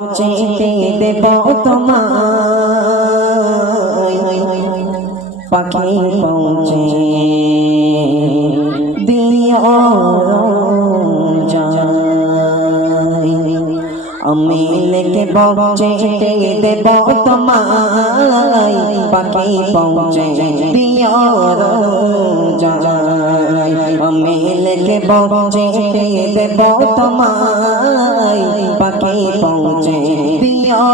চেতে দেব তোমায়। পাখি পৌঁছে দিও আমি লেখে চেতে দেব তোমায়। পাখি পৌঁছে দিও আমি লেখে চেতে দেব তোমায়। পাখি পৌঁছে দিও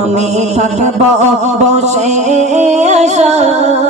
আমি থাকব বসে আশায়।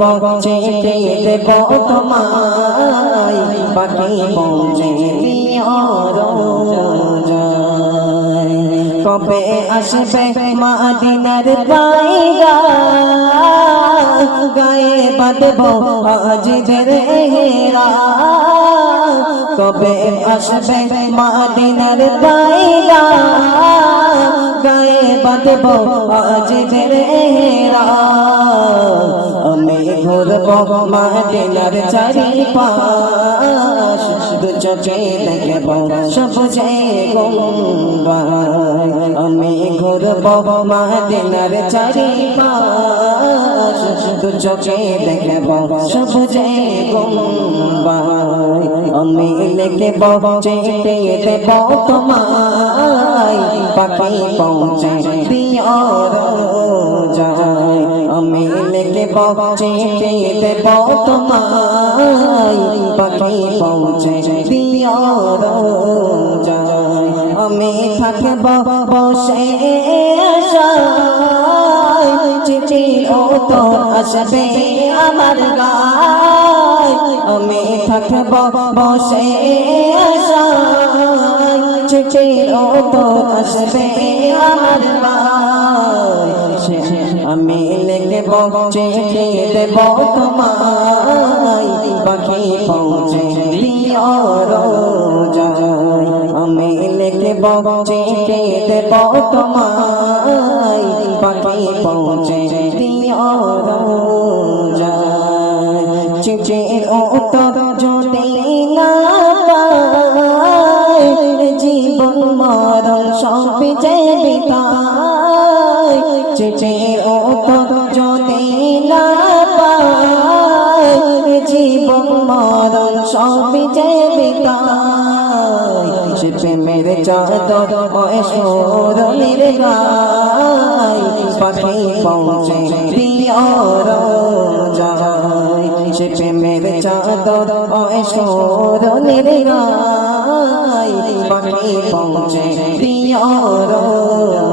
লিখব চিঠি দেব তোমায় পাখি পৌঁছে দিও কবে আসবে মাদিনার পাইগা গায়ে বাঁধব আজিদের হেরা। কবে আসবে মাদিনার পাইগা গায়ে বাঁধব আজিদের হেরা। আমি ঘুরব মাদিনার চারি পাশ দু চোখে দেখব, সবুজে গঙ্গায় আমি ঘুরব মাদিনার চারি পাশ দু চোখে দেখব, সবুজে গঙ্গায় আমি লিখব চেতে দেব তোমায়, পাখি পৌঁছে দিও আমি চেতে দেব তোমায় পাখি পৌঁছে দিও যায় আমি থাকব, বসে আশায়। চিঠি ও তো আসবে আমার গায়। আমি থাকব, বসে আশায়। চিঠি ও তো আসবে আমার গায়। আমি লিখব চিঠি দেব তোমায়। পাখি পৌঁছে দিও আমি লিখব চিঠি দেব তোমায়। পাখি পৌঁছে দিও চিঠির উত্তর যদি না জীবন মরণ সব যে বিতায় যদি না পাই জীবন মরণ সব যে বিতায় সে প্রেমের চাদর বয়সর গায়, পাখি পৌঁছে দিও যায়। সে প্রেমের চাদর বয়সর গায়, পাখি পৌঁছে লিখব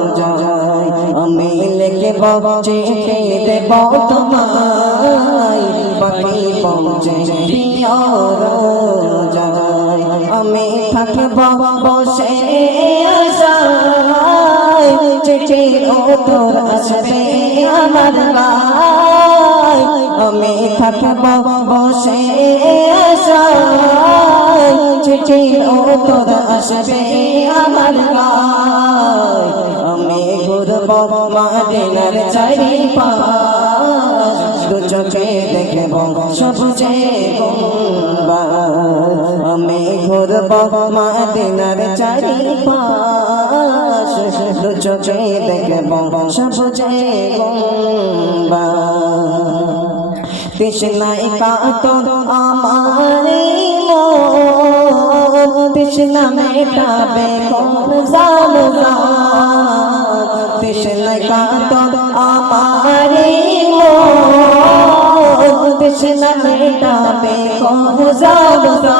চিঠি দেব তোমায় পাখি পৌঁছে দিও আমি থাকব বসে আশায় চিঠির উত্তর আসবে আমার গায়। আমি থাকব বসে আশায় চিঠির উত্তর আসবে আমার গায়। আমি ঘুরব মাদিনার চারি পাশ দু চোখে দেখব গম্বা আমি ঘুরব মাদিনার চারি পাশ দু চোখে দেখব সবুজে গম্বা তৃষ্ণায় কাতর আমার তৃষ্ণা মেটাবে কোন জালুকা তৃষ্ণায় কাতর আমার তৃষ্ণা মেটাবে জালুকা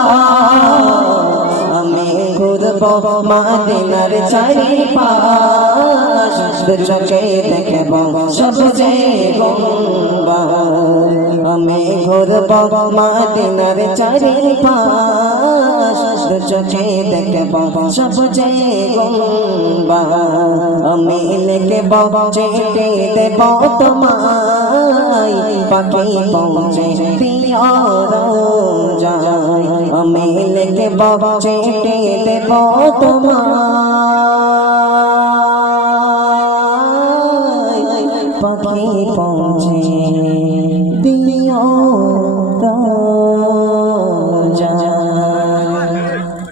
আমি ঘুরবো মাদিনার চারি পাশ চোখে দেখব সব যে আমি ঘুরবো মাদিনার চারি পাশ চোখে দেখব সব যে আমি লিখব চেটে দেব তোমায়। পাখি পৌঁছে দিও যায় আমি লিখব চেটে দেব তোমায়। পাখি পৌঁছে।